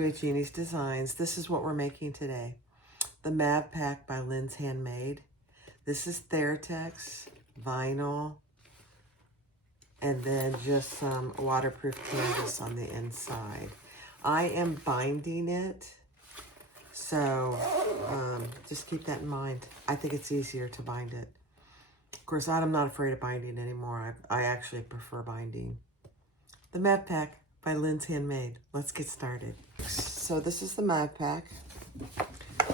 Crossbody with Jeannie's Designs. This is what we're making today. The Meow Pack by Lynn's Handmade. This is Theratex, vinyl, and then just some waterproof canvas on the inside. I am binding it, so just keep that in mind. I think it's easier to bind it. Of course, I'm not afraid of binding anymore. I actually prefer binding. The Meow Pack by Lynn's Handmade. Let's get started. So this is the Meow Pack.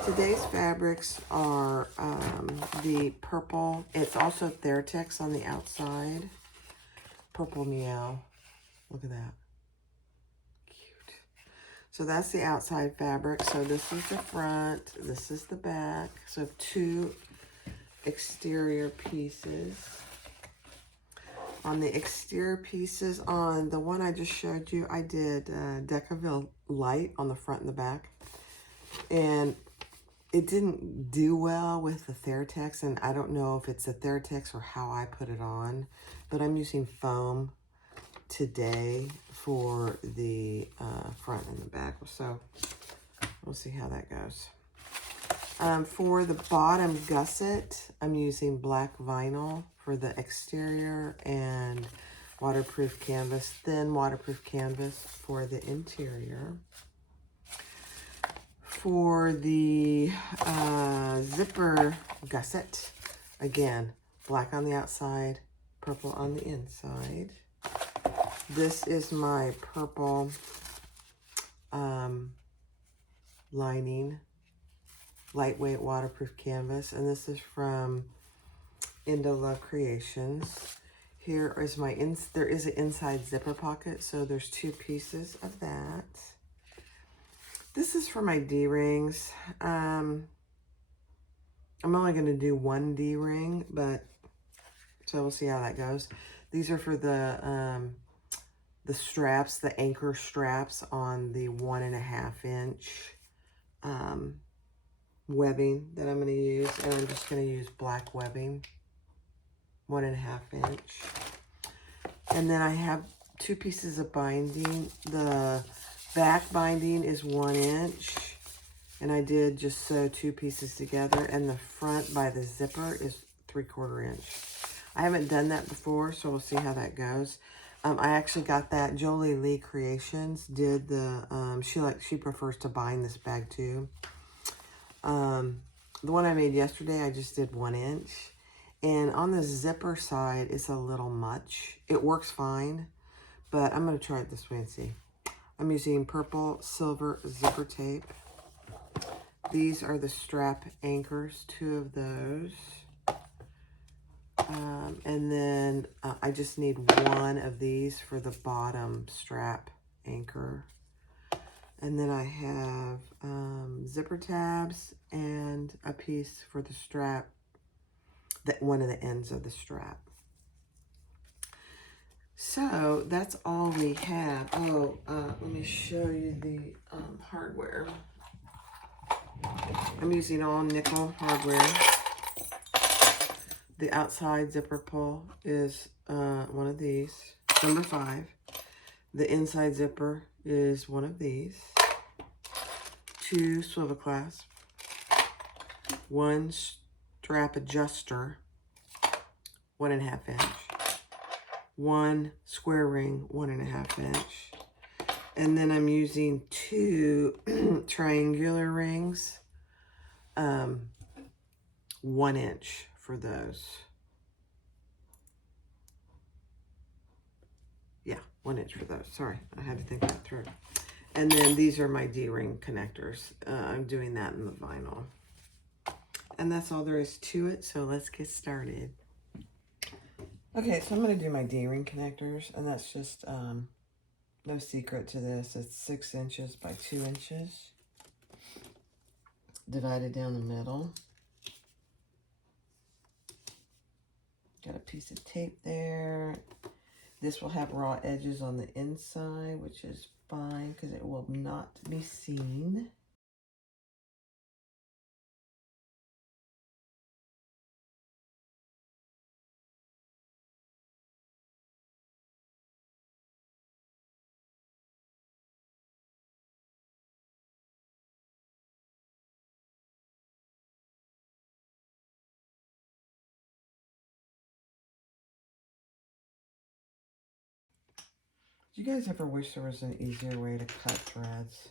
Today's fabrics are the purple. It's also Theratex on the outside. Purple Meow. Look at that. Cute. So that's the outside fabric. So this is the front. This is the back. So two exterior pieces. On the exterior pieces, on the one I just showed you, I did Decaville Light on the front and the back. And it didn't do well with the Theratex, and I don't know if it's the Theratex or how I put it on, but I'm using foam today for the front and the back. So we'll see how that goes. For the bottom gusset, I'm using black vinyl for the exterior and waterproof canvas, thin waterproof canvas for the interior. For the zipper gusset, again, black on the outside, purple on the inside. This is my purple lining, lightweight waterproof canvas, and this is from Love Creations. Here is my, there is an inside zipper pocket, so there's two pieces of that. This is for my D-rings. I'm only going to do one D-ring, but so we'll see how that goes. These are for the straps, the anchor straps on the 1.5 inch webbing that I'm going to use, and I'm just going to use black webbing, 1.5 inch. And then I have two pieces of binding. The back binding is 1 inch, and I did just sew two pieces together, and the front by the zipper is 3/4 inch. I haven't done that before, so we'll see how that goes. I actually got that. Jolie Lee Creations did the, she prefers to bind this bag too. The one I made yesterday, I just did 1 inch. And on the zipper side, it's a little much. It works fine, but I'm going to try it this way and see. I'm using purple silver zipper tape. These are the strap anchors, 2 of those. And then I just need 1 of these for the bottom strap anchor. And then I have zipper tabs and a piece for the strap, one of the ends of the strap. So that's all we have. Oh, let me show you the hardware. I'm using all nickel hardware. The outside zipper pull is one of these, number 5. The inside zipper is one of these. 2 swivel clasps. 1 strap adjuster, 1.5 inch. 1 square ring, 1.5 inch. And then I'm using 2 triangular rings, 1 inch for those. Yeah, 1 inch for those. Sorry, I had to think that through. And then these are my D-ring connectors. I'm doing that in the vinyl. And that's all there is to it, so let's get started. Okay, so I'm going to do my D-ring connectors, and that's just no secret to this. It's 6 inches by 2 inches, divided down the middle. Got a piece of tape there. This will have raw edges on the inside, which is fine because it will not be seen. Do you guys ever wish there was an easier way to cut threads?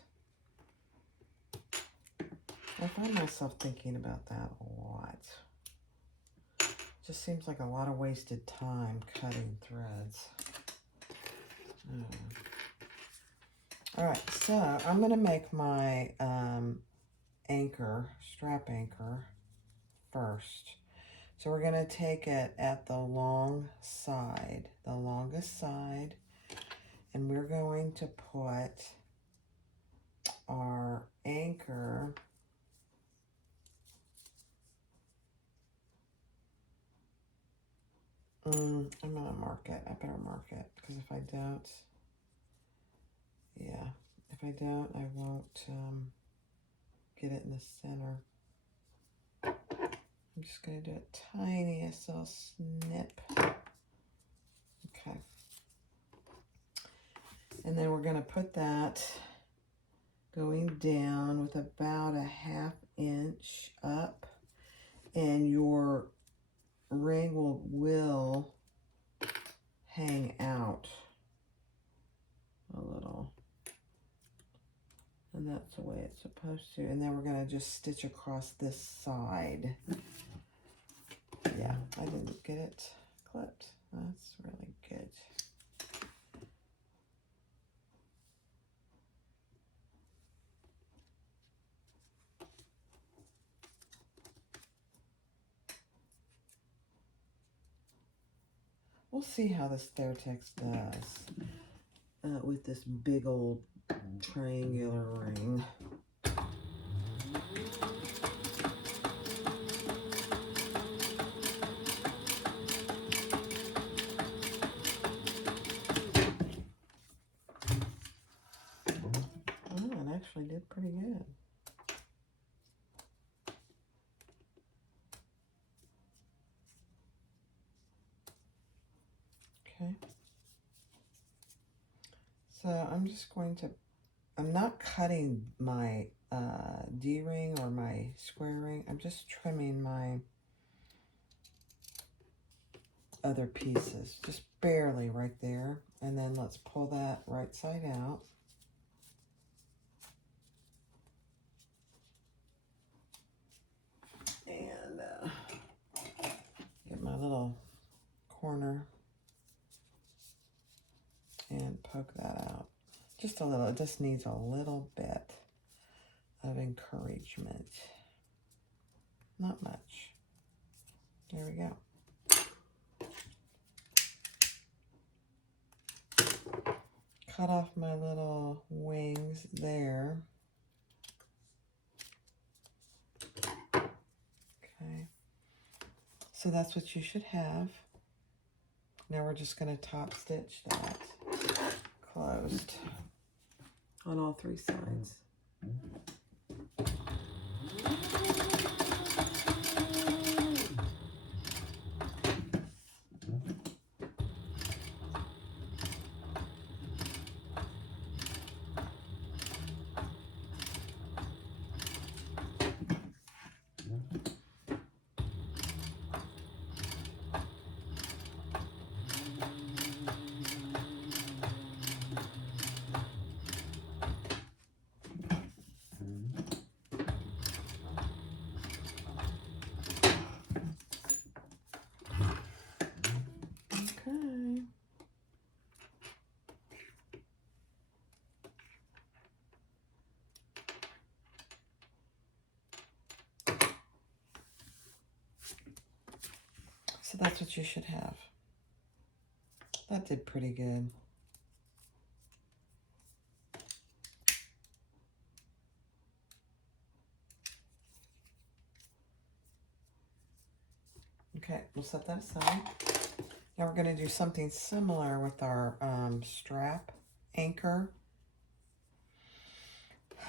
I find myself thinking about that a lot. Just seems like a lot of wasted time cutting threads. All right, so I'm going to make my strap anchor first. So we're going to take it at the long side, the longest side, and we're going to put our anchor I'm going to mark it. I better mark it, because if I don't, yeah, if I don't, I won't get it in the center. I'm just going to do a tiniest little snip. Okay. And then we're going to put that going down with about a 1/2 inch up, and your ring will hang out a little. And that's the way it's supposed to. And then we're going to just stitch across this side. Yeah, I didn't get it clipped. That's really good. We'll see how this Theratex does with this big old triangular ring. Oh, it actually did pretty good. Okay. So I'm just going to, I'm not cutting my D-ring or my square ring. I'm just trimming my other pieces, just barely right there. And then let's pull that right side out. And get my little corner and poke that out. Just a little, it just needs a little bit of encouragement. Not much. There we go. Cut off my little wings there. Okay. So that's what you should have. Now we're just going to top stitch that closed on all 3 sides. Okay. So that's what you should have. That did pretty good. Okay, we'll set that aside. Now we're going to do something similar with our strap anchor.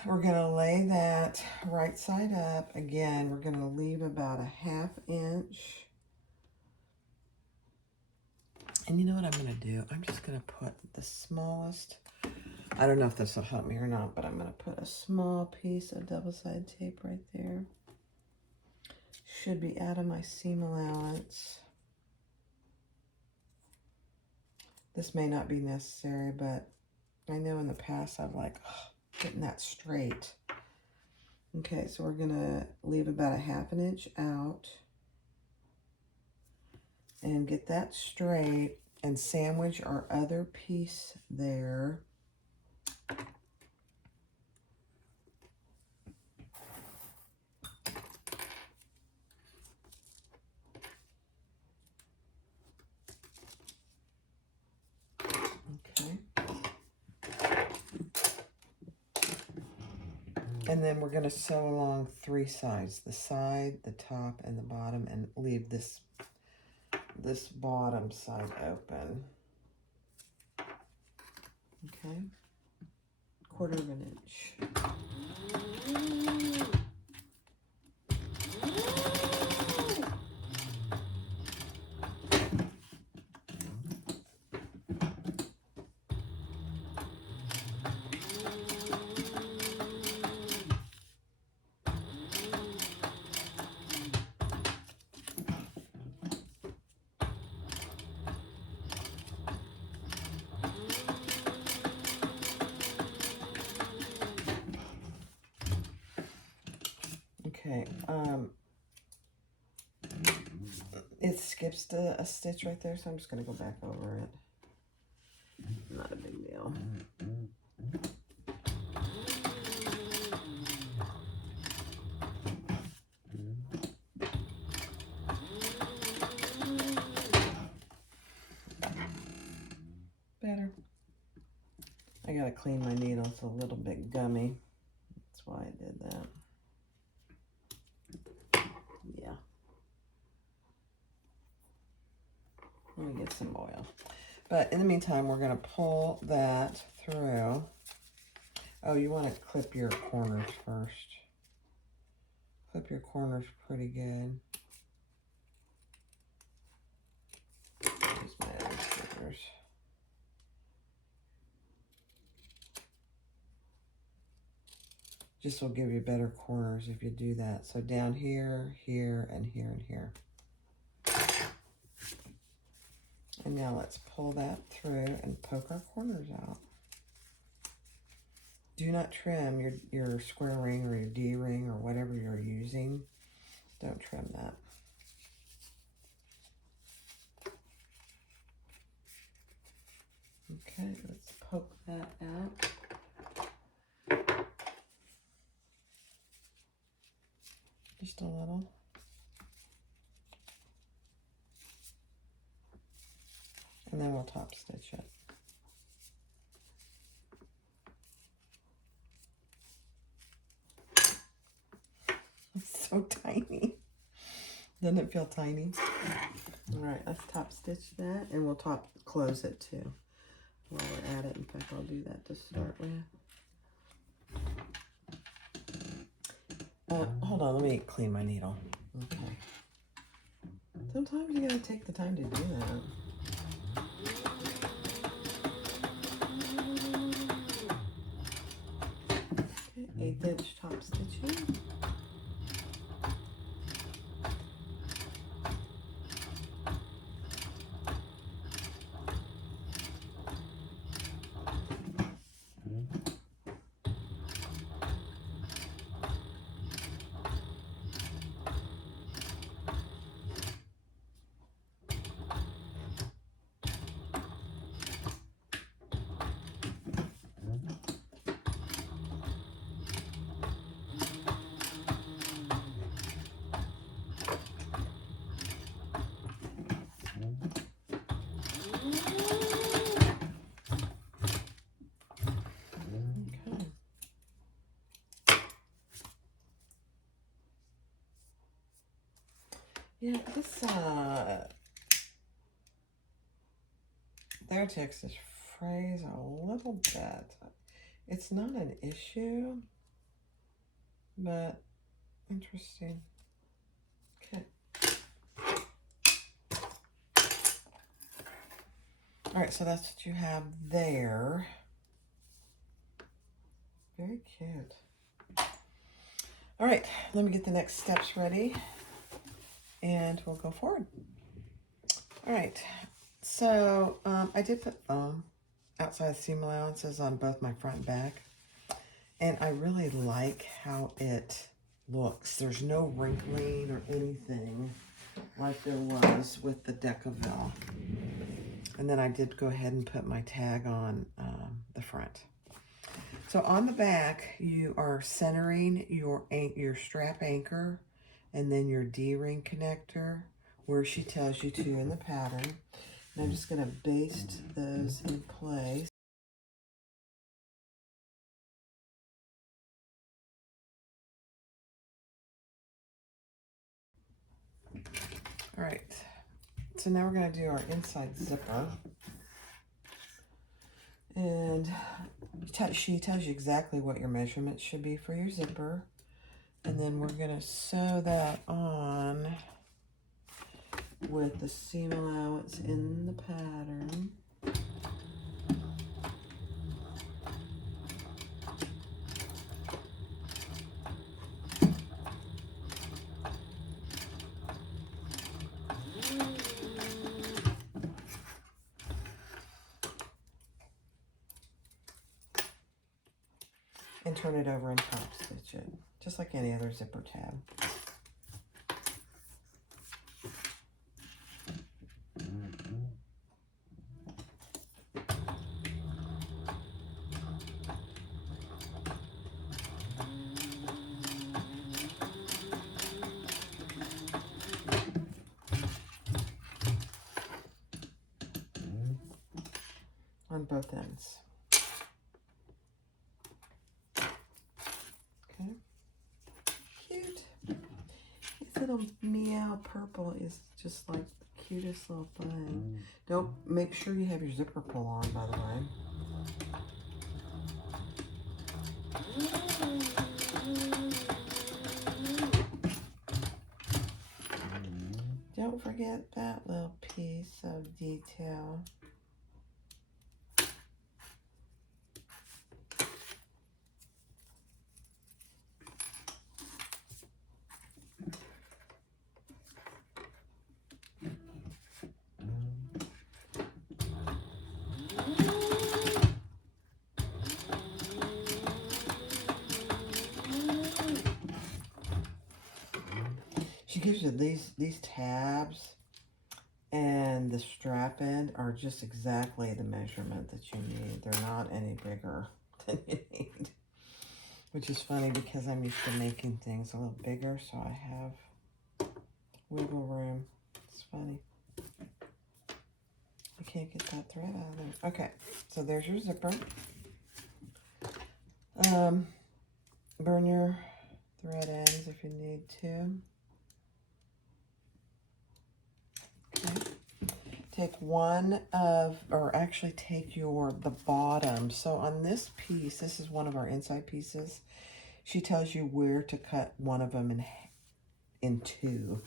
We're going to lay that right side up. Again, we're going to leave about a 1/2 inch. And you know what I'm going to do? I'm just going to put the smallest, I don't know if this will help me or not, but I'm going to put a small piece of double-sided tape right there. Should be out of my seam allowance. This may not be necessary, but I know in the past I've like getting that straight. Okay, so we're gonna leave about a 1/2 inch out and get that straight and sandwich our other piece there. Okay. And then we're going to sew along 3 sides, the side, the top, and the bottom, and leave this bottom side open. Okay, 1/4 inch. Okay, it skips a stitch right there, so I'm just going to go back over it. Not a big deal. Better. I got to clean my needle. It's a little bit gummy. That's why I did that. Yeah. Let me get some oil. But in the meantime, we're going to pull that through. Oh, you want to clip your corners first. Clip your corners pretty good. Use my other scissors. Just will give you better corners if you do that. So down here, here, and here, and here. And now let's pull that through and poke our corners out. Do not trim your square ring or your D ring or whatever you're using. Don't trim that. Okay, let's poke that out. Just a little. And then we'll top stitch it. It's so tiny. Doesn't it feel tiny? All right, let's top stitch that, and we'll close it too while we're at it. In fact, I'll do that to start with. Hold on, let me clean my needle. Okay. Sometimes you gotta take the time to do that. Okay, 1/8 inch top stitching. Yeah, this Theratex is frays a little bit. It's not an issue, but interesting. Okay. All right, so that's what you have there. Very cute. All right, let me get the next steps ready and we'll go forward. All right, So, I did put foam outside seam allowances on both my front and back. And I really like how it looks. There's no wrinkling or anything like there was with the Decaville. And then I did go ahead and put my tag on the front. So on the back, you are centering your strap anchor and then your D-ring connector where she tells you to in the pattern. And I'm just going to baste those in place. All right, so now we're going to do our inside zipper. And she tells you exactly what your measurements should be for your zipper. And then we're going to sew that on with the seam allowance in the pattern. And turn it over and top stitch it, just like any other zipper tab. On both ends. Okay. Cute. This little Meow purple is just like the cutest little thing. Don't make sure you have your zipper pull on, by the way. Don't forget that little piece of detail. She gives you these tabs, and the strap end are just exactly the measurement that you need. They're not any bigger than you need, which is funny because I'm used to making things a little bigger, so I have wiggle room. It's funny. You can't get that thread out of there. Okay, so there's your zipper. Burn your thread ends if you need to. Okay. Take one of, or actually take the bottom. So on this piece, this is one of our inside pieces. She tells you where to cut one of them in two.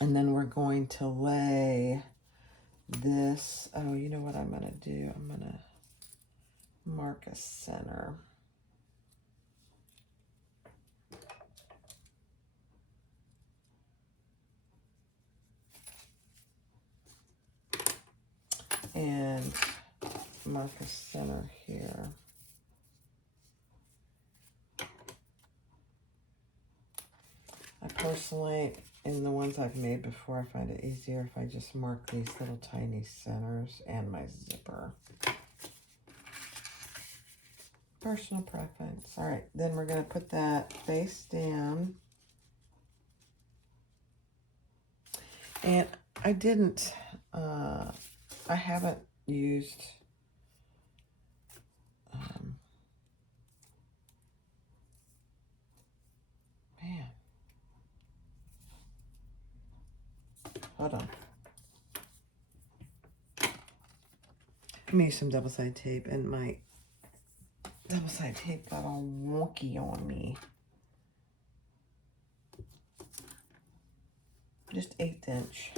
And then we're going to lay this. Oh, you know what I'm going to do? I'm going to mark a center. And mark a center here. I personally, in the ones I've made before, I find it easier if I just mark these little tiny centers and my zipper. Personal preference. All right, then we're going to put that face down. And I didn't, I haven't used man. Hold on. I'm going to use some double-sided tape, and my double-sided tape got all wonky on me. Just 1/8 inch.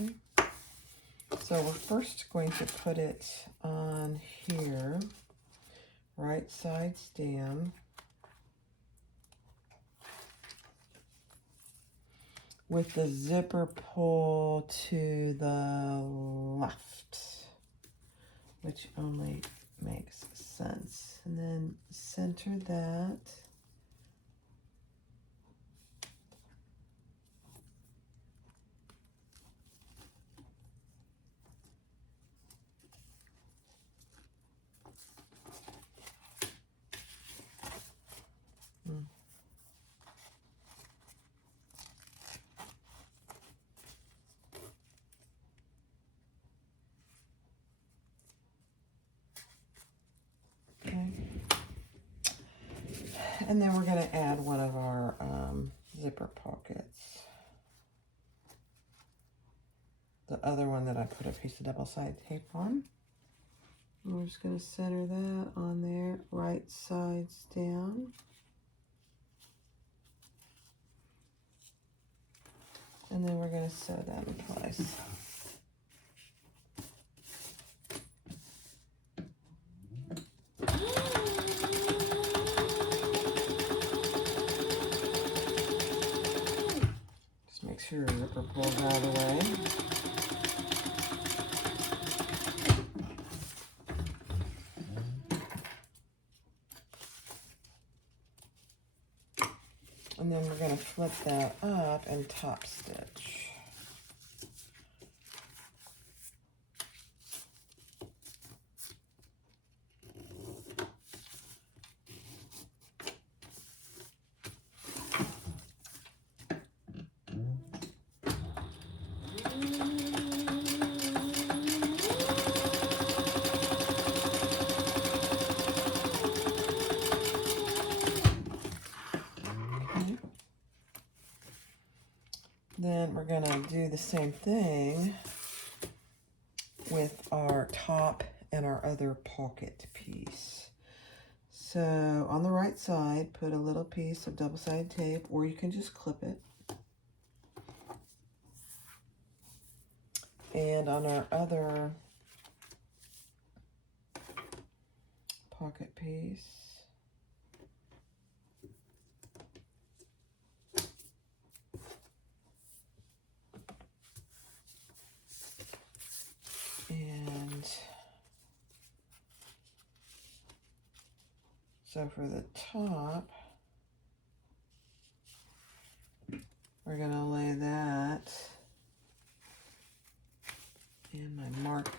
Okay. So we're first going to put it on here, right sides down, with the zipper pull to the left, which only makes sense. And then center that. Okay. And then we're going to add one of our zipper pockets. The other one that I put a piece of double-sided tape on. And we're just going to center that on there, right sides down. And then we're going to sew that in place. Just make sure your zipper pulls out of the way. And then we're going to flip that up and top stitch. Then we're going to do the same thing with our top and our other pocket piece. So on the right side, put a little piece of double-sided tape, or you can just clip it. And on our other pocket piece, and so for the top, we're going to lay that in my mark.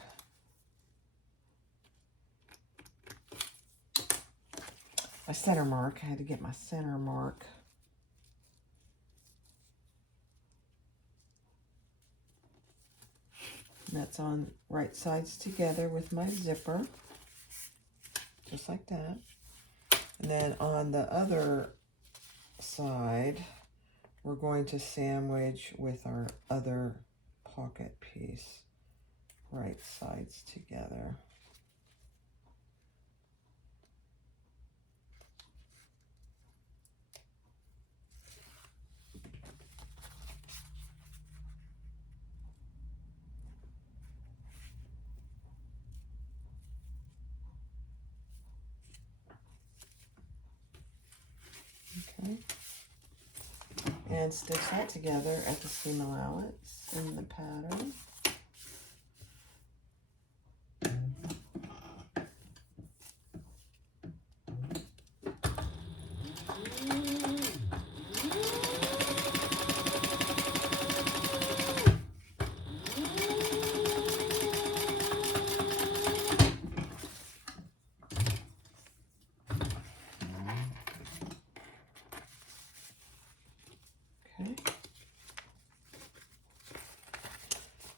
My center mark. I had to get my center mark. And that's on right sides together with my zipper. Just like that. And then on the other side, we're going to sandwich with our other pocket piece, right sides together. Okay. And stitch that together at the seam allowance in the pattern.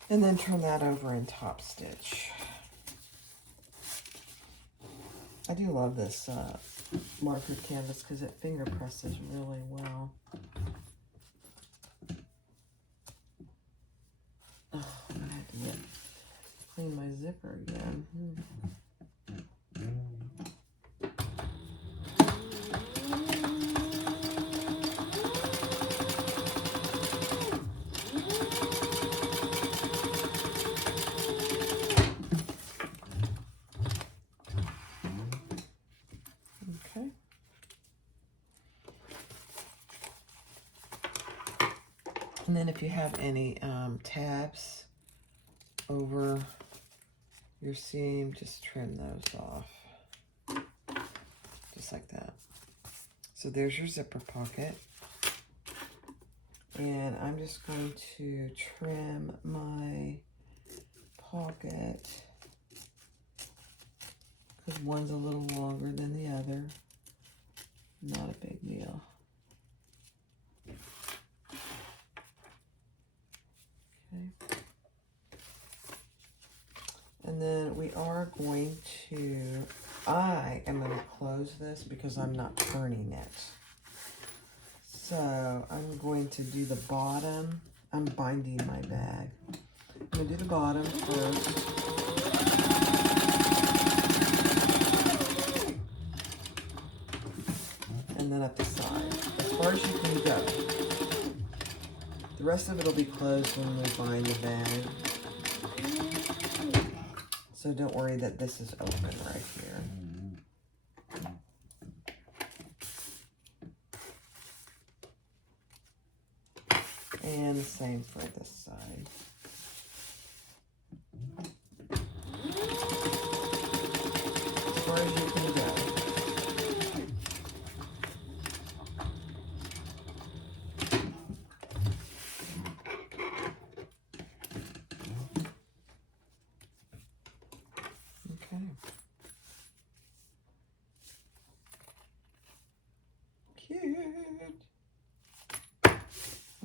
And then turn that over and top stitch. I do love this marker canvas because it finger presses really well. Oh, I had to clean my zipper again. And then if you have any tabs over your seam, just trim those off. Just like that. So there's your zipper pocket. And I'm just going to trim my pocket because one's a little longer than the other. Not a big deal. Okay. And then we are going to, I am going to close this because I'm not turning it. So I'm going to do the bottom. I'm binding my bag. I'm going to do the bottom first. And then at the side, as far as you can go. The rest of it will be closed when we bind the bag. So don't worry that this is open right here. And the same for this side. As far as you can go. Okay. Cute.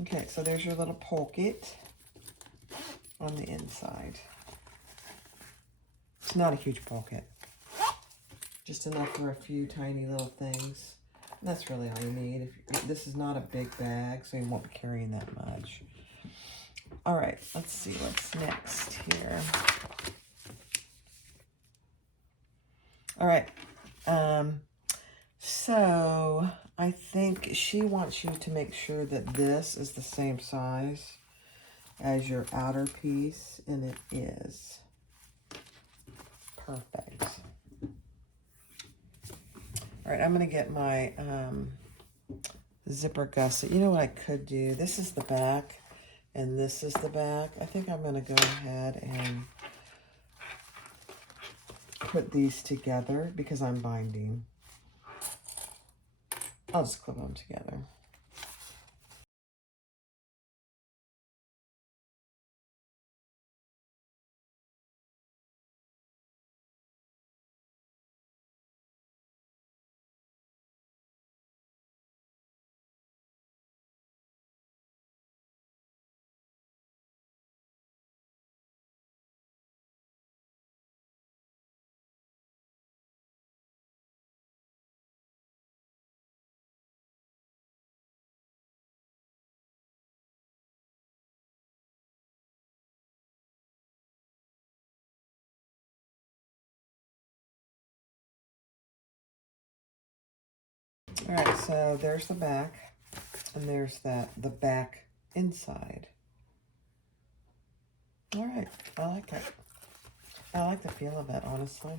Okay, so there's your little pocket on the inside. It's not a huge pocket. Just enough for a few tiny little things. And that's really all you need. This is not a big bag, so you won't be carrying that much. All right, let's see what's next here. All right, so I think she wants you to make sure that this is the same size as your outer piece, and it is. Perfect. All right, I'm going to get my zipper gusset. You know what I could do? This is the back, and this is the back. I think I'm going to go ahead and put these together because I'm binding. I'll just clip them together. All right, so there's the back, and there's the back inside. All right, I like it. I like the feel of it, honestly.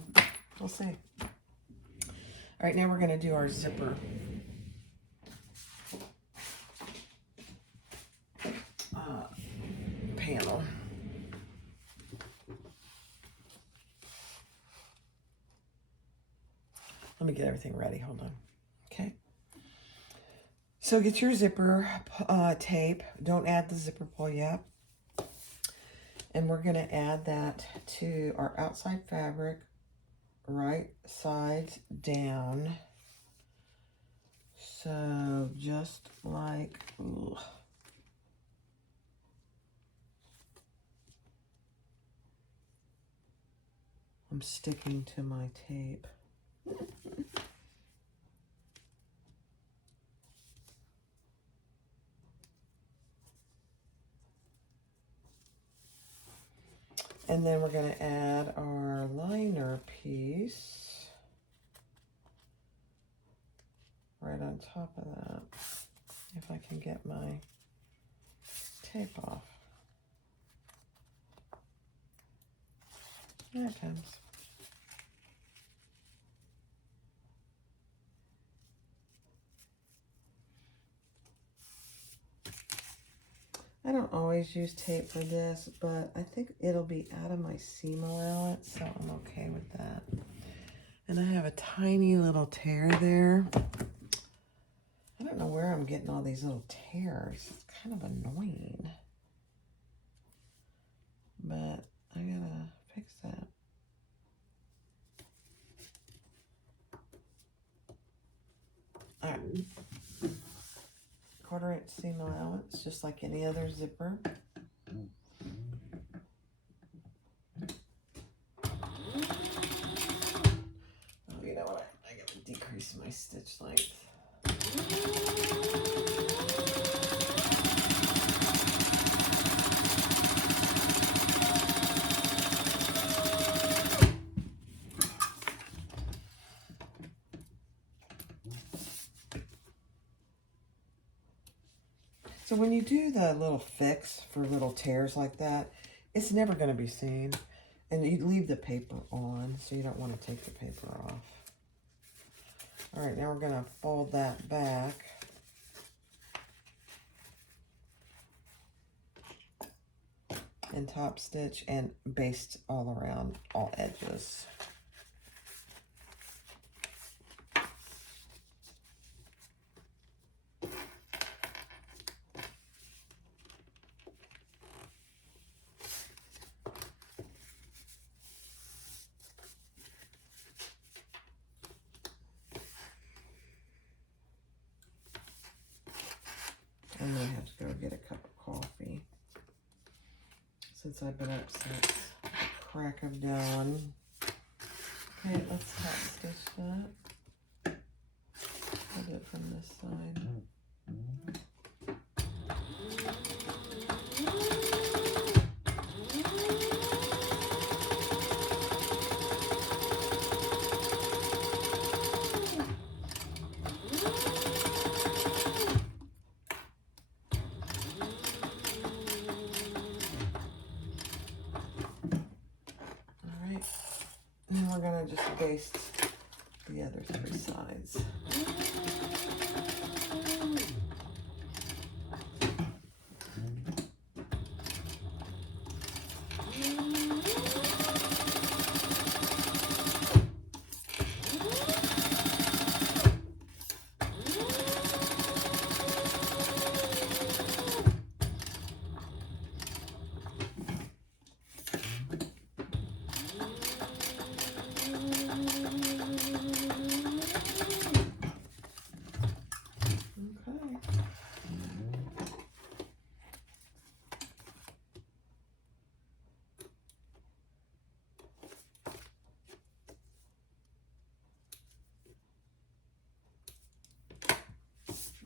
We'll see. All right, now we're going to do our zipper. Panel. Let me get everything ready. Hold on. Okay. So get your zipper tape. Don't add the zipper pull yet. And we're going to add that to our outside fabric, right sides down. So just like, ooh. I'm sticking to my tape. And then we're going to add our liner piece right on top of that. If I can get my tape off. There it comes. I don't always use tape for this, but I think it'll be out of my seam allowance, so I'm okay with that. And I have a tiny little tear there. I don't know where I'm getting all these little tears. It's kind of annoying. But I gotta fix that. All right. 1/4 inch seam allowance, just like any other zipper. Oh, you know what? I gotta decrease my stitch length. So when you do the little fix for little tears like that, it's never going to be seen. And you leave the paper on, so you don't want to take the paper off. All right, now we're going to fold that back. And top stitch and baste all around all edges. I'm gonna have to go get a cup of coffee since I've been up since the crack of dawn. Okay, let's top stitch that. I'll do it from this side. And we're going to just baste the other 3 sides.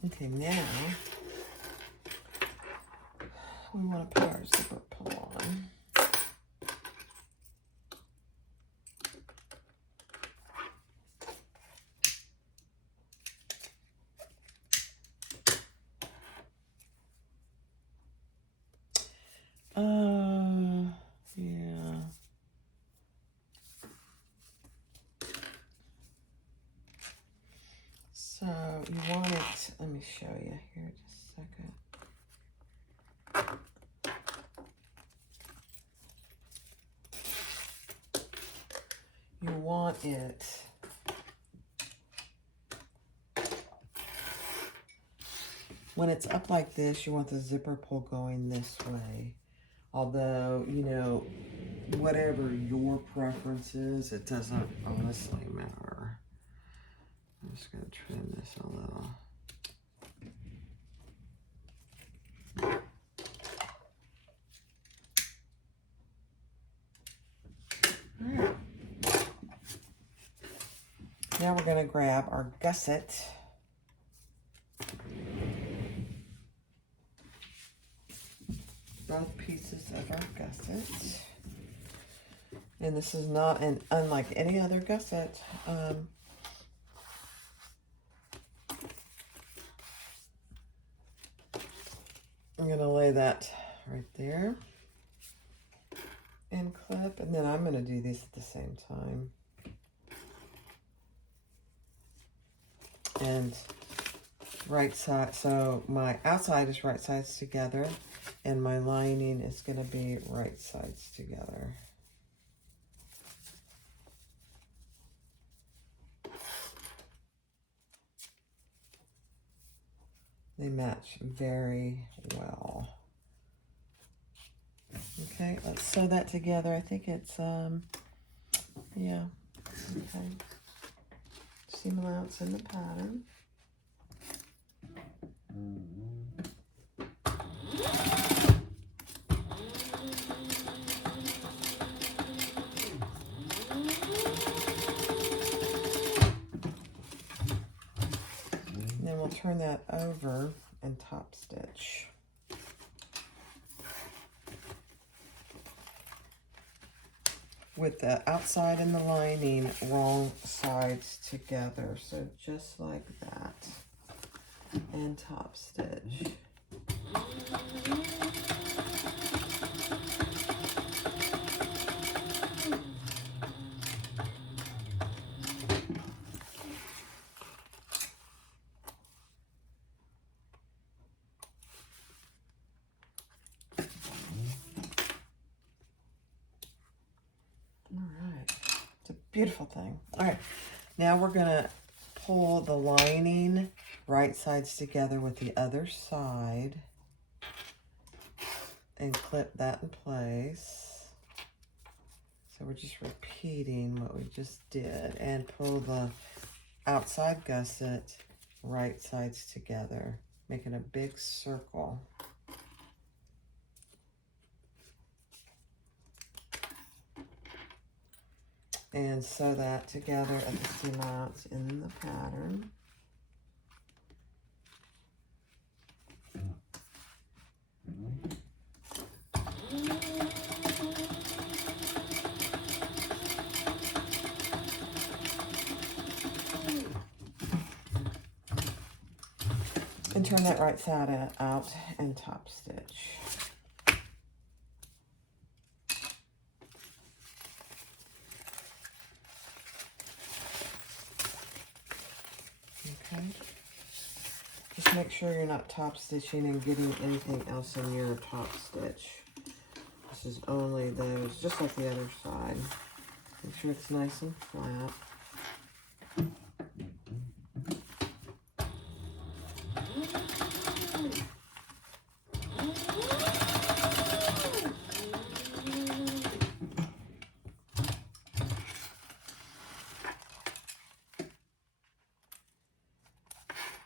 Okay, now we want to put our zipper pull on. Yeah. So you want it, let me show you here just a second. You want it when it's up like this, you want the zipper pull going this way. Although, you know, whatever your preference is, it doesn't honestly matter. I'm just going to trim this a little. All right. Now we're going to grab our gusset. Both pieces of our gusset. And this is not unlike any other gusset. I'm going to lay that right there and clip, and then I'm going to do these at the same time. And right side, so my outside is right sides together, And my lining is going to be right sides together. They match very well. Okay, let's sew that together. I think it's, yeah, okay. Seam allowance in the pattern. And then we'll turn that over and top stitch. With the outside and the lining wrong sides together. So just like that. And top stitch. Beautiful thing. All right, now we're gonna pull the lining right sides together with the other side and clip that in place. So we're just repeating what we just did, and pull the outside gusset right sides together, making a big circle. And sew that together at the seam allowance in the pattern. And turn that right side out and top stitch. Okay. Just make sure you're not top stitching and getting anything else in your top stitch. This is only those, just like the other side. Make sure it's nice and flat.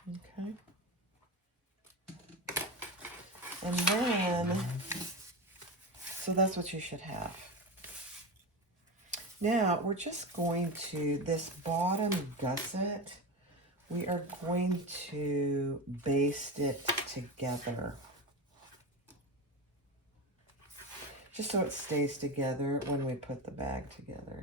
Okay. And then, so that's what you should have. Now, we're just going to, this bottom gusset, we are going to baste it together. Just so it stays together when we put the bag together.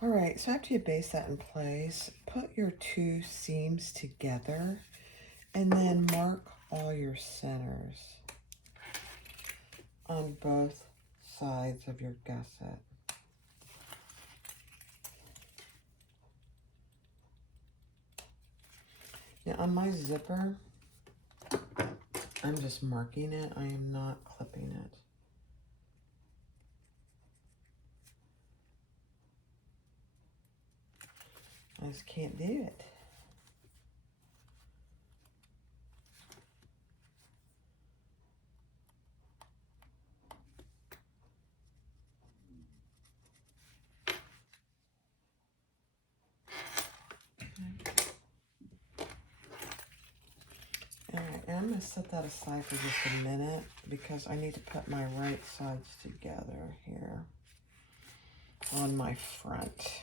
All right, so after you baste that in place, put your two seams together and then mark all your centers on both sides of your gusset. Now on my zipper, I'm just marking it. I am not clipping it. I just can't do it. All right, and I'm going to set that aside for just a minute because I need to put my right sides together here on my front.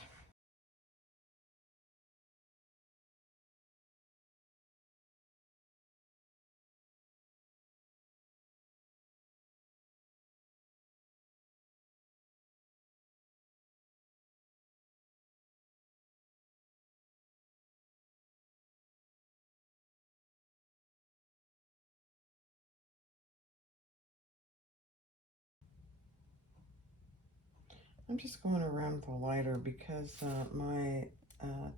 I'm just going around with a lighter because my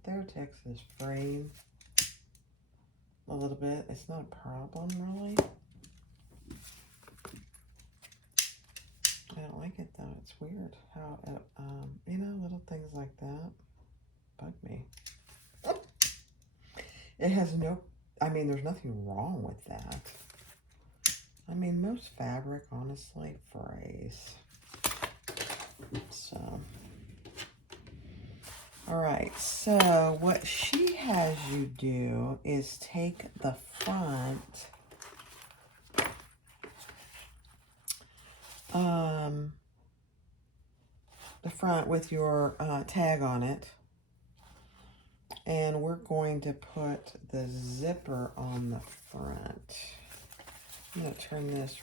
Theratex is fraying a little bit. It's not a problem, really. I don't like it, though. It's weird how, you know, little things like that bug me. It has no, I mean, there's nothing wrong with that. I mean, most fabric, honestly, frays. So, all right. So, what she has you do is take the front, with your tag on it. And we're going to put the zipper on the front. I'm going to turn this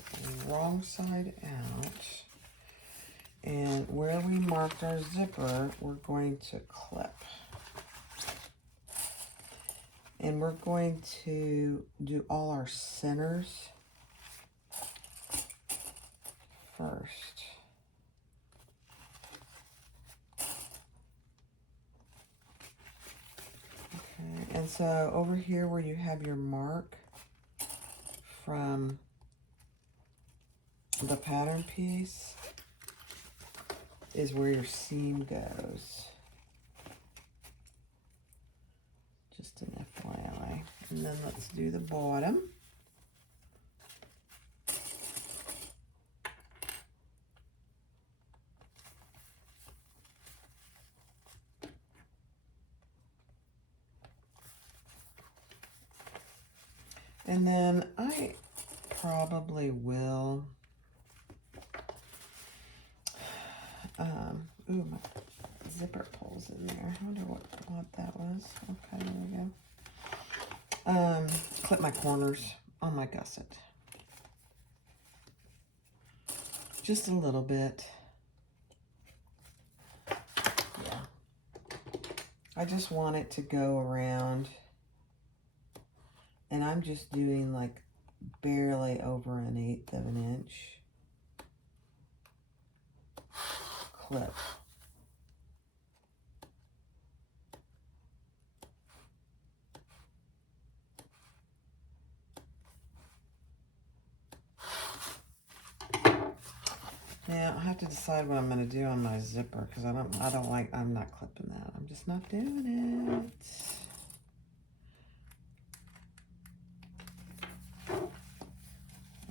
wrong side out. And where we marked our zipper, we're going to clip. And we're going to do all our centers first. Okay, and so over here where you have your mark from the pattern piece is where your seam goes. Just an FYI. And then let's do the bottom. And then I probably will, ooh, my zipper pulls in there. I wonder what that was. Okay, there we go. Clip my corners on my gusset. Just a little bit. Yeah. I just want it to go around. And I'm just doing like barely over 1/8 of an inch clip. Now I have to decide what I'm going to do on my zipper because I'm not clipping that. I'm just not doing it.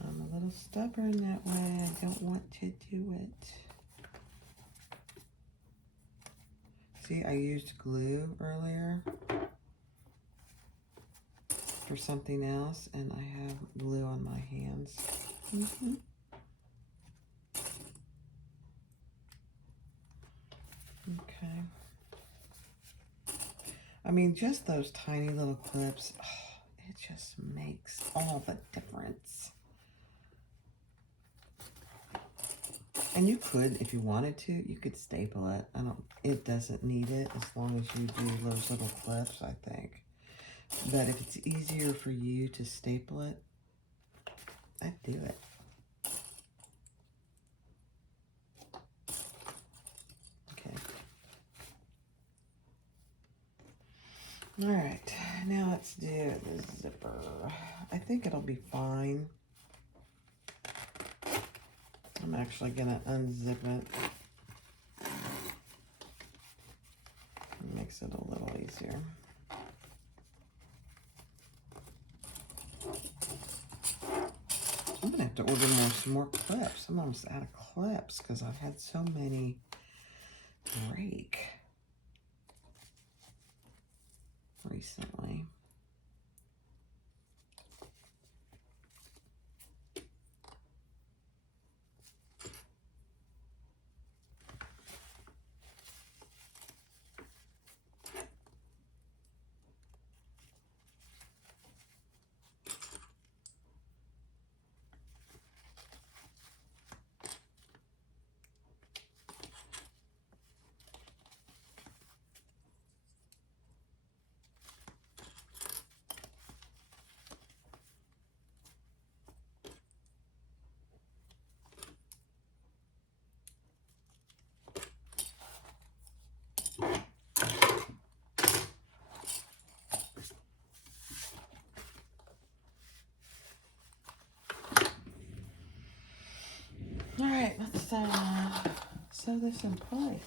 I'm a little stubborn that way. I don't want to do it. See, I used glue earlier for something else, and I have glue on my hands. Okay. I mean, just those tiny little clips, oh, it just makes all the difference. And you could, if you wanted to, you could staple it. It doesn't need it as long as you do those little clips, I think. But if it's easier for you to staple it, I'd do it. Okay. All right, now let's do the zipper. I think it'll be fine. I'm actually gonna unzip it. It makes it a little easier. I'm gonna have to order some more clips. I'm almost out of clips because I've had so many break recently. sew this in place?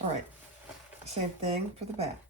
All right, same thing for the back.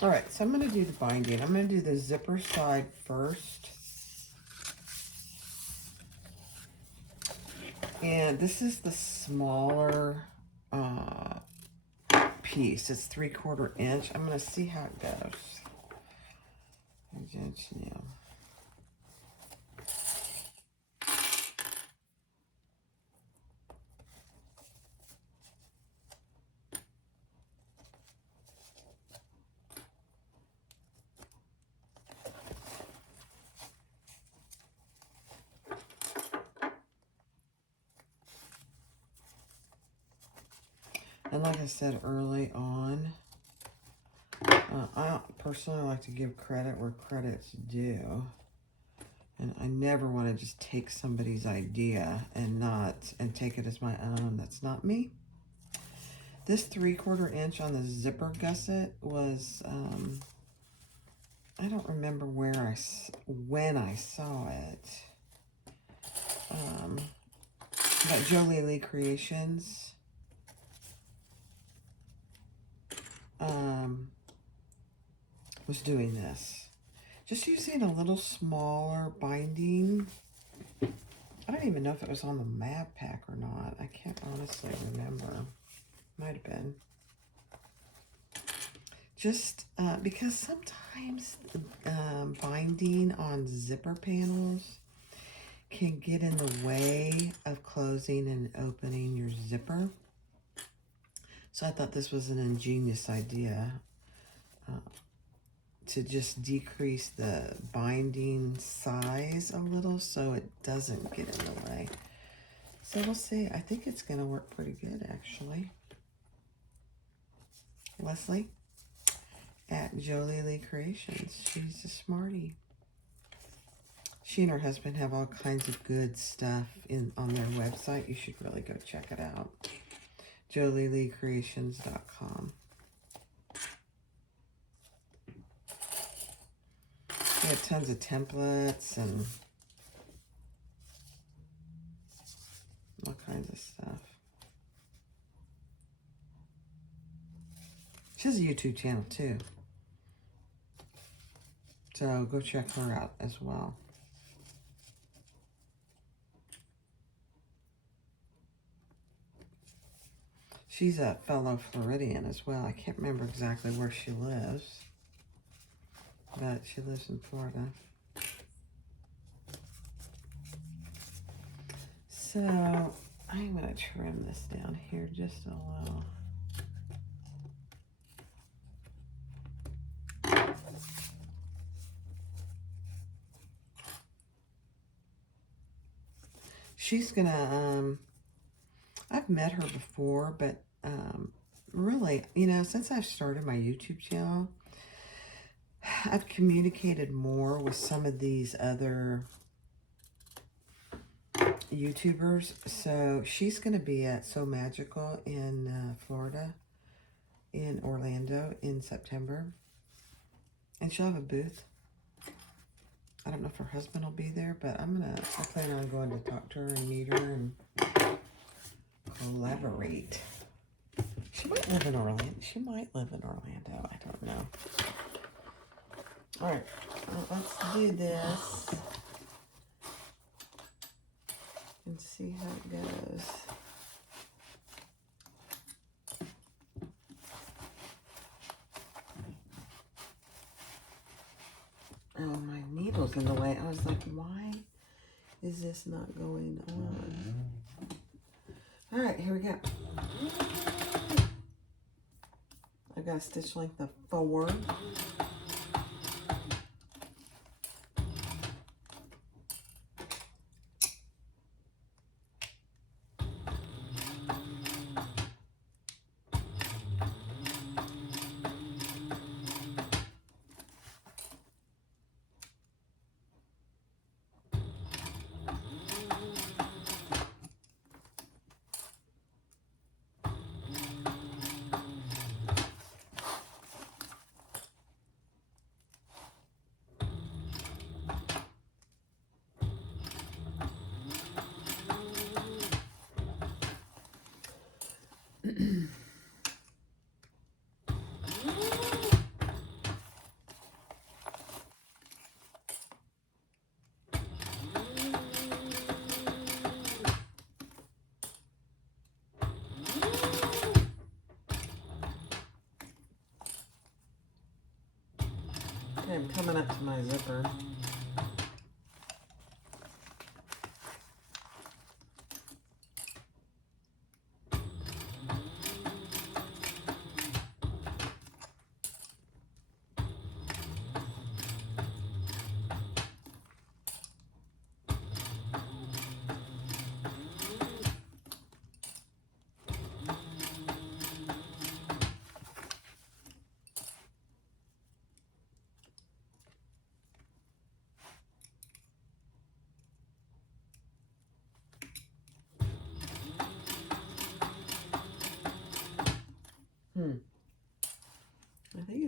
All right, so I'm going to do the binding. I'm going to do the zipper side first. And this is the smaller piece. It's 3/4 inch. I'm going to see how it goes. Yeah. And like I said early on, I personally like to give credit where credit's due. And I never want to just take somebody's idea and take it as my own. That's not me. This 3/4 inch on the zipper gusset was, I don't remember when I saw it. But Jolie Lee Creations was doing this. Just using a little smaller binding. I don't even know if it was on the Mad Pack or not. I can't honestly remember. Might have been. Just because sometimes binding on zipper panels can get in the way of closing and opening your zipper. So I thought this was an ingenious idea to just decrease the binding size a little so it doesn't get in the way. So we'll see. I think it's going to work pretty good, actually. Leslie at Jolie Lee Creations. She's a smarty. She and her husband have all kinds of good stuff on their website. You should really go check it out. JolieLeeCreations.com. They have tons of templates and all kinds of stuff. She has a YouTube channel too. So go check her out as well. She's a fellow Floridian as well. I can't remember exactly where she lives, but she lives in Florida. So I'm going to trim this down here just a little. She's going to, I've met her before, but really, you know, since I've started my YouTube channel, I've communicated more with some of these other YouTubers. So she's going to be at So Magical in Florida, in Orlando in September. And she'll have a booth. I don't know if her husband will be there, but I plan on going to talk to her and meet her and collaborate. She might live in Orlando. I don't know. All right, well, let's do this and see how it goes. Oh, my needle's in the way. I was like, why is this not going on? All right, here we go. I've got a stitch length of 4. Okay, I'm coming up to my zipper.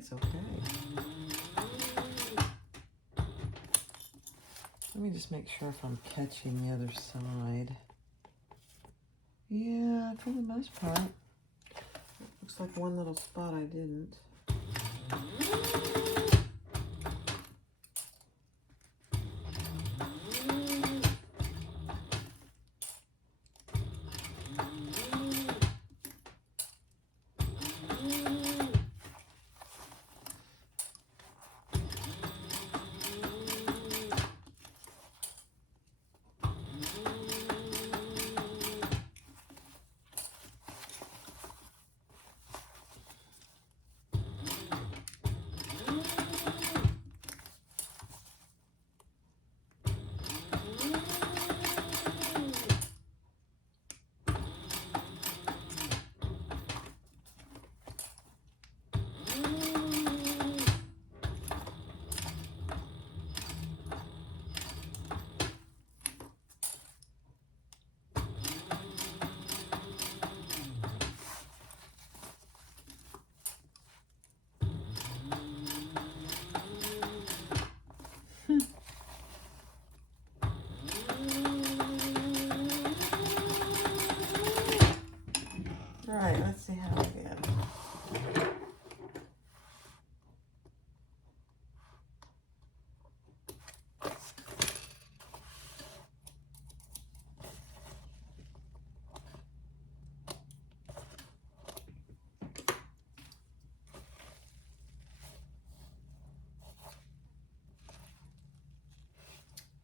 it's okay. Let me just make sure if I'm catching the other side. Yeah, for the most part. Looks like one little spot I didn't. All right, let's see how I did.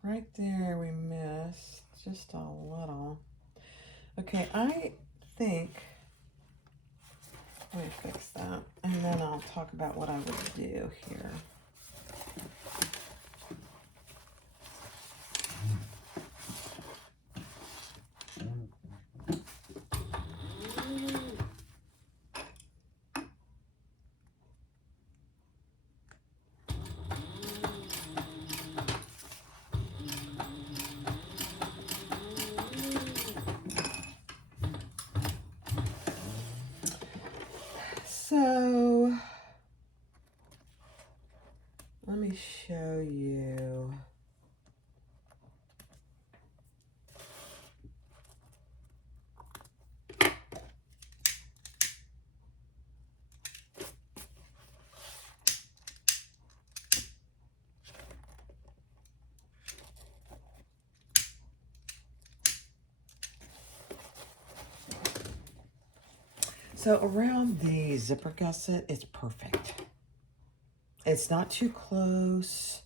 Right there we missed just a little. Okay, I think, let me fix that, and then I'll talk about what I would do here. So, let me show you. So around the zipper gusset, it's perfect. It's not too close.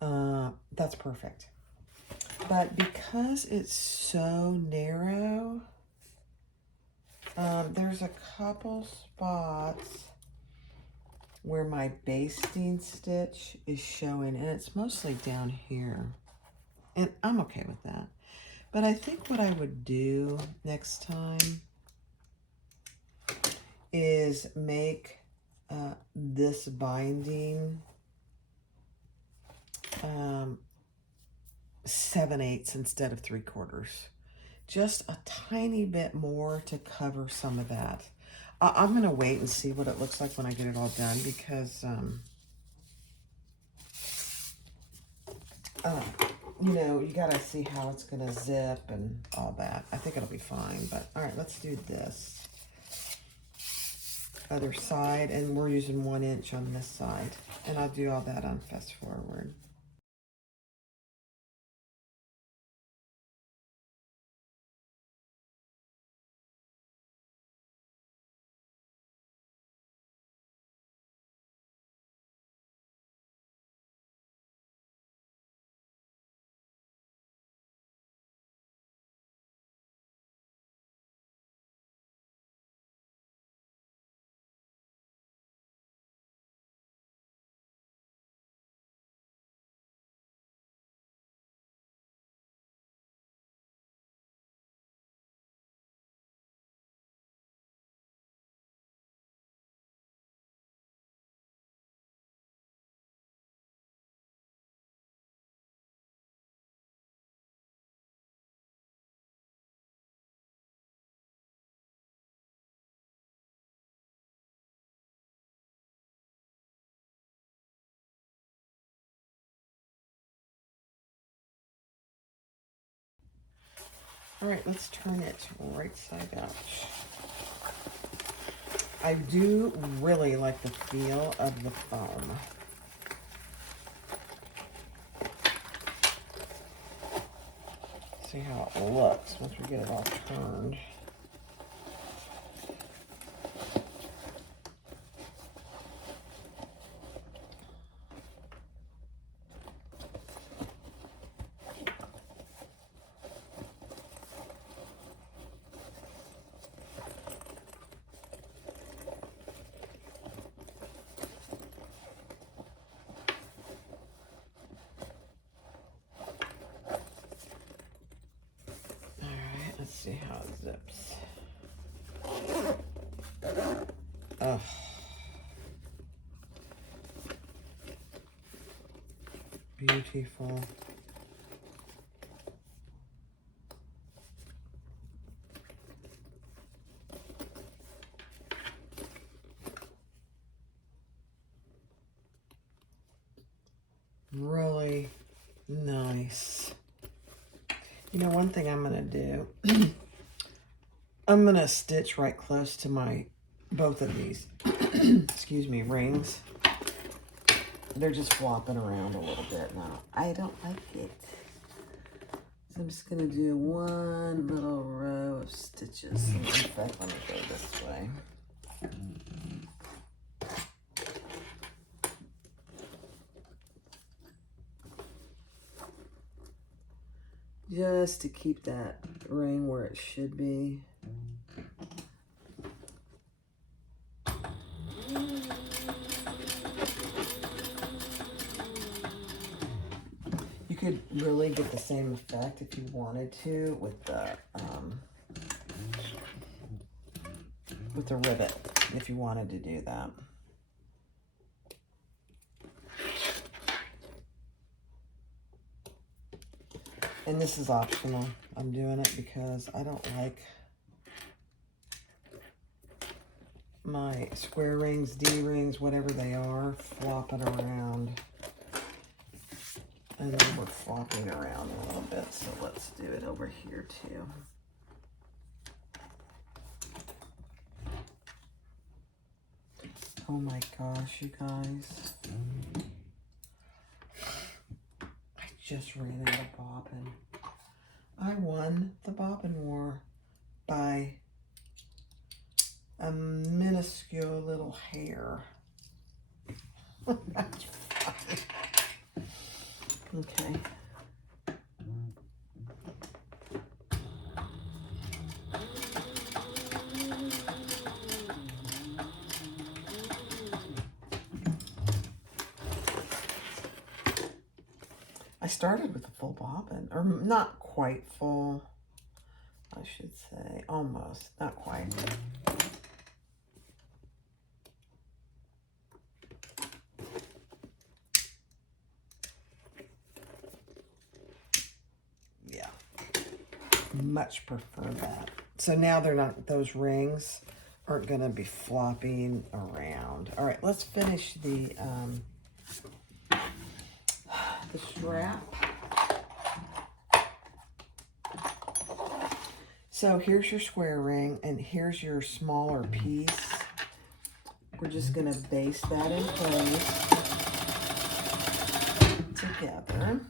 That's perfect. But because it's so narrow, there's a couple spots where my basting stitch is showing, and it's mostly down here. And I'm okay with that. But I think what I would do next time is make this binding 7/8 instead of 3/4. Just a tiny bit more to cover some of that. I'm going to wait and see what it looks like when I get it all done, because, you know, you got to see how it's going to zip and all that. I think it'll be fine, but all right, let's do this. Other side, and we're using 1 inch on this side, and I'll do all that on fast forward. All right, let's turn it right side out. I do really like the feel of the foam. See how it looks once we get it all turned. Let's see how it zips. Oh. Beautiful. Really nice. You know, one thing I'm going to do, I'm going to stitch right close to my, both of these, excuse me, rings. They're just flopping around a little bit now. I don't like it. So I'm just going to do one little row of stitches. In fact, let me go this way. Just to keep that ring where it should be. You could really get the same effect if you wanted to with the rivet, if you wanted to do that. And this is optional. I'm doing it because I don't like my square rings, D rings, whatever they are, flopping around. And then we're flopping around a little bit, so let's do it over here too. Oh my gosh, you guys. I just ran out of bobbin. I won the bobbin war by a minuscule little hair. That's funny. Okay. I started with a full bobbin, or not quite full, I should say, almost, not quite. Yeah, much prefer that. So now they're not, those rings aren't gonna be flopping around. All right, let's finish the strap. So here's your square ring, and here's your smaller piece. We're just gonna base that in place together.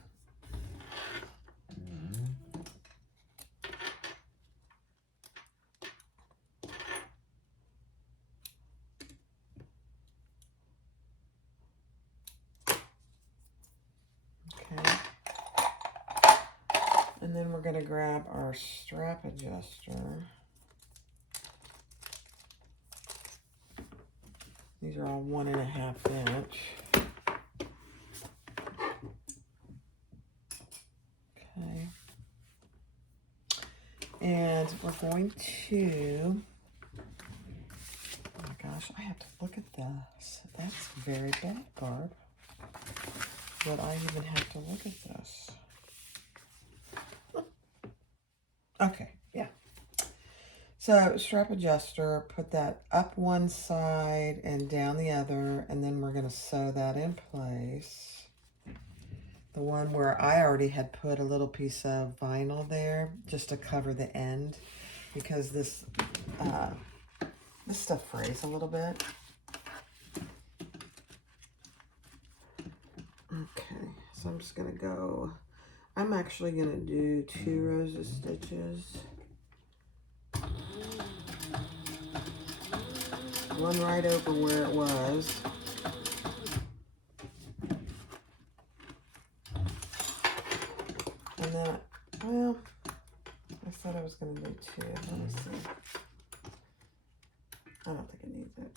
Okay. And then we're gonna grab our strap adjuster. These are all 1.5 inch. Okay. And we're going to, oh my gosh, I have to look at this. That's very bad, Barb, that I even have to look at this. Okay, yeah. So strap adjuster, put that up one side and down the other, and then we're going to sew that in place. The one where I already had put a little piece of vinyl there just to cover the end, because this stuff frays a little bit. Okay, so I'm just gonna go, I'm actually gonna do 2 rows of stitches. One right over where it was. And then, well, I said I was gonna do 2. Let me see. I don't think it needs it.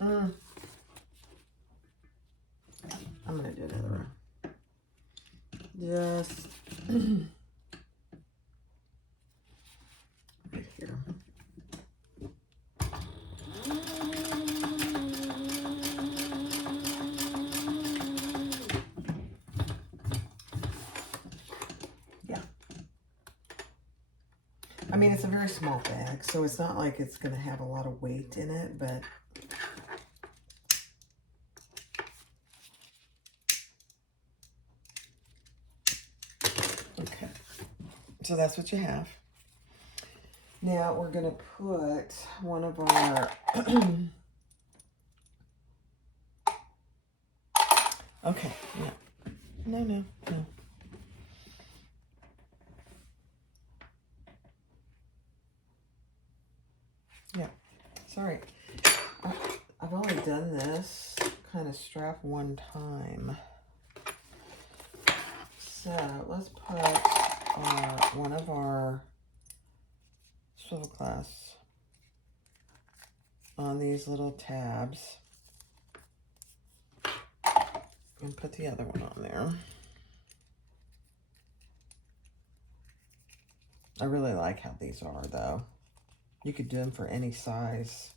I'm gonna do another row. Just right here. Yeah. I mean, it's a very small bag, so it's not like it's gonna have a lot of weight in it, but okay. So that's what you have. Now we're gonna put one of our okay, yeah. No. Yeah, sorry. I've only done this kind of strap one time. So let's put one of our swivel clasps on these little tabs and put the other one on there. I really like how these are, though. You could do them for any size.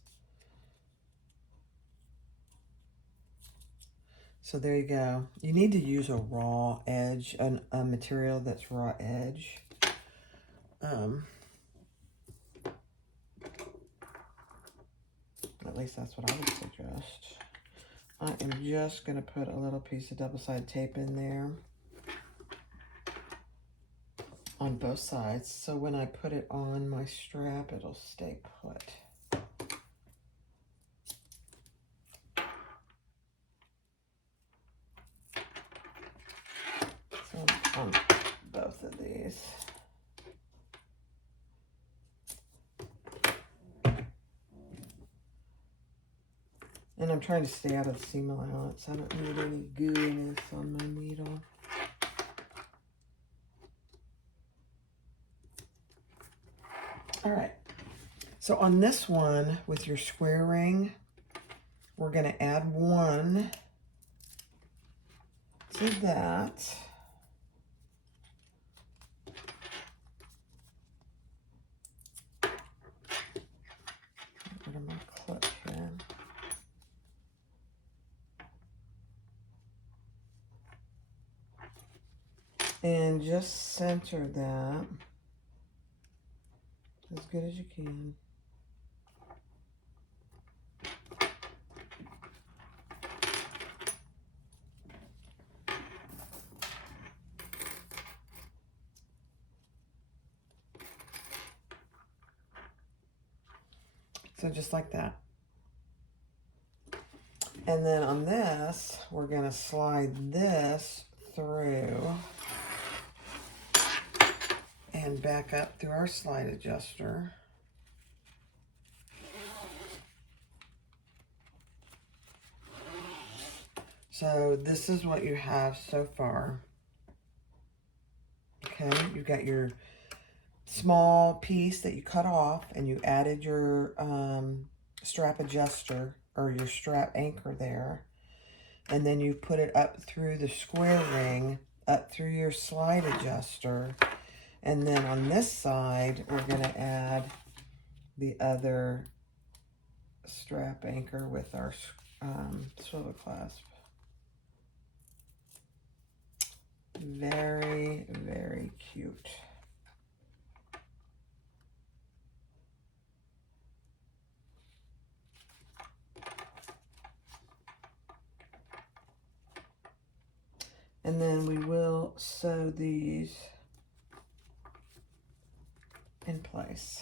So there you go. You need to use a raw edge, a material that's raw edge. At least that's what I would suggest. I am just going to put a little piece of double-sided tape in there on both sides, so when I put it on my strap, it'll stay put. So on both of these. And I'm trying to stay out of the seam allowance. I don't need any gooiness on my needle. All right. So on this one, with your square ring, we're going to add 1 to that. Get rid of my clip here. And just center that as good as you can. So just like that. And then on this, we're going to slide this through and back up through our slide adjuster. So this is what you have so far. Okay, you've got your small piece that you cut off and you added your strap adjuster or your strap anchor there. And then you put it up through the square ring, up through your slide adjuster. And then on this side, we're going to add the other strap anchor with our swivel clasp. Very, very cute. will sew these in place.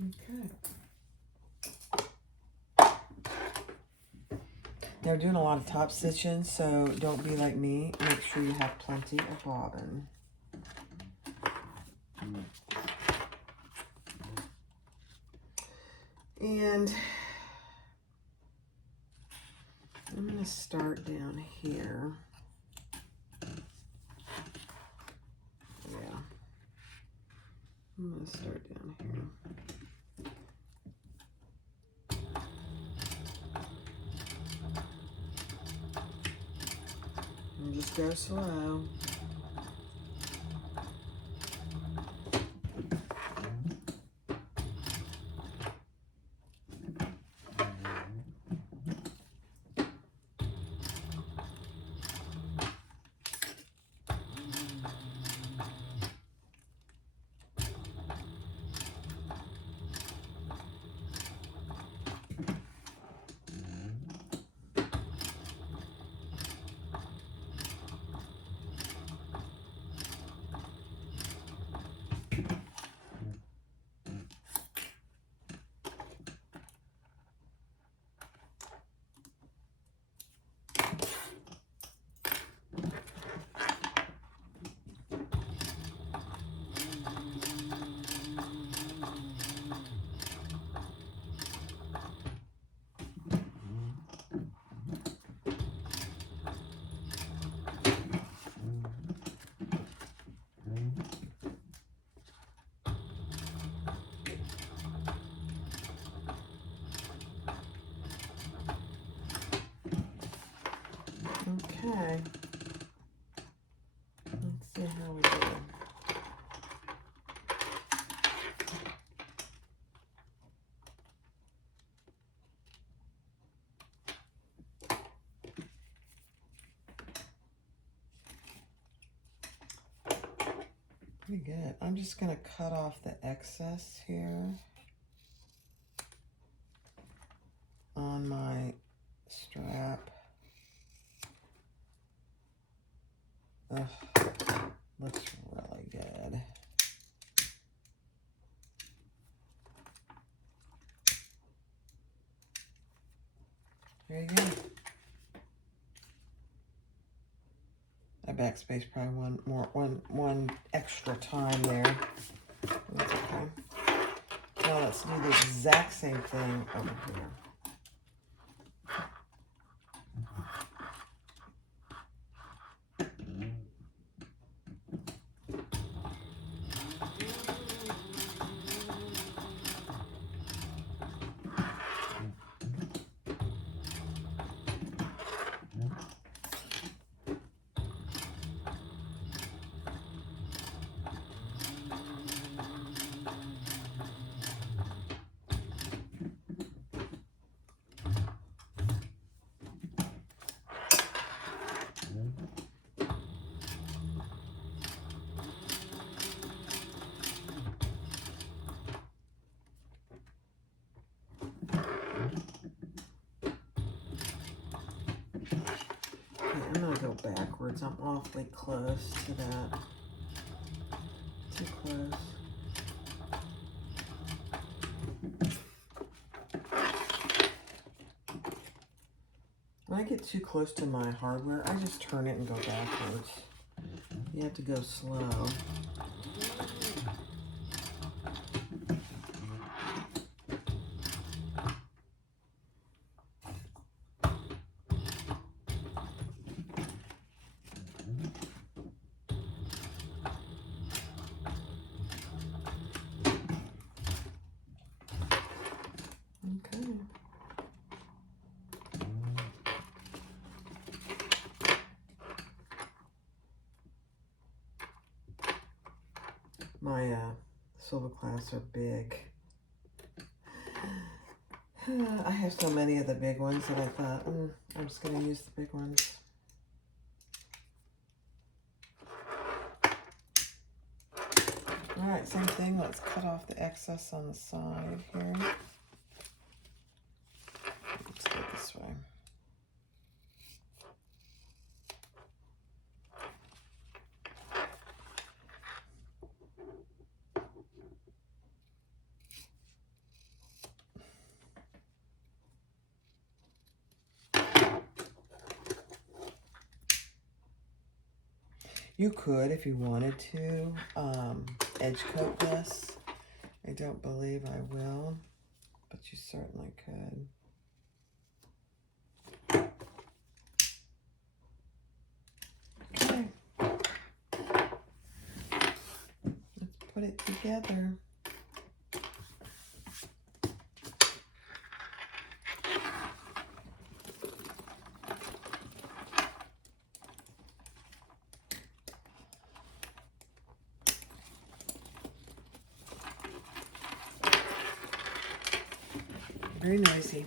Okay. Now we're doing a lot of top stitching, so don't be like me. Make sure you have plenty of bobbin. And I'm going to start down here. Yeah. I'm going to start down here. And just go slow. Okay. Let's see how we do. Pretty good. I'm just going to cut off the excess here on my strap. Ugh, looks really good. There you go. I backspace probably one extra time there. That's okay. Now let's do the exact same thing over here. I'm going to go backwards. I'm awfully close to that. Too close. When I get too close to my hardware, I just turn it and go backwards. You have to go slow. My silver clasps are big. I have so many of the big ones that I thought, I'm just going to use the big ones. All right, same thing. Let's cut off the excess on the side here. You could, if you wanted to, edge coat this. I don't believe I will, but you certainly could. Okay. Let's put it together. Very noisy.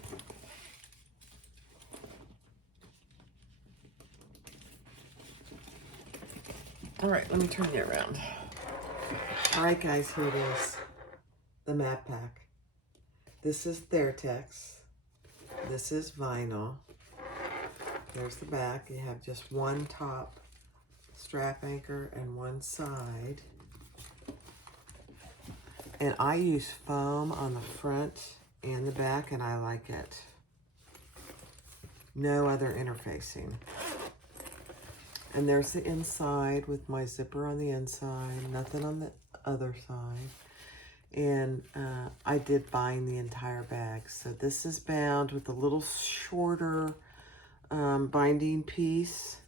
All right, let me turn you around. All right, guys, here it is. The Map Pack. This is Theratex. This is vinyl. There's the back. You have just one top strap anchor and one side. And I use foam on the front and the back, and I like it. No other interfacing. And there's the inside with my zipper on the inside, nothing on the other side. And I did bind the entire bag. So this is bound with a little shorter binding piece.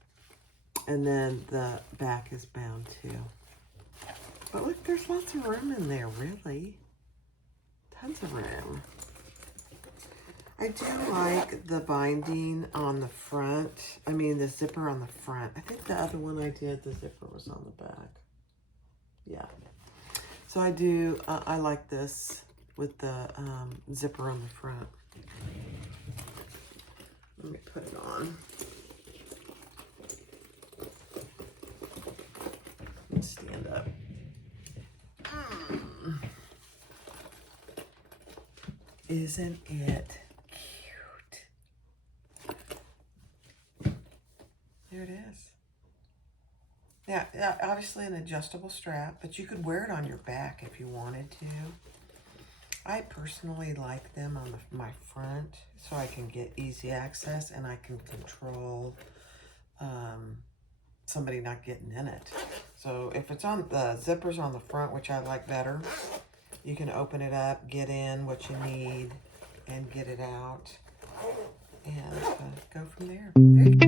And then the back is bound too. But look, there's lots of room in there, really. Tons of room. I do like the binding on the front. I mean, the zipper on the front. I think the other one I did, the zipper was on the back. Yeah. So I do, I like this with the zipper on the front. Let me put it on. Let's stand up. Isn't it cute? There it is. Yeah, obviously an adjustable strap, but you could wear it on your back if you wanted to. I personally like them on my front so I can get easy access and I can control somebody not getting in it. So if it's on the zippers on the front, which I like better, you can open it up, get in what you need, and get it out, and go from there. There you go.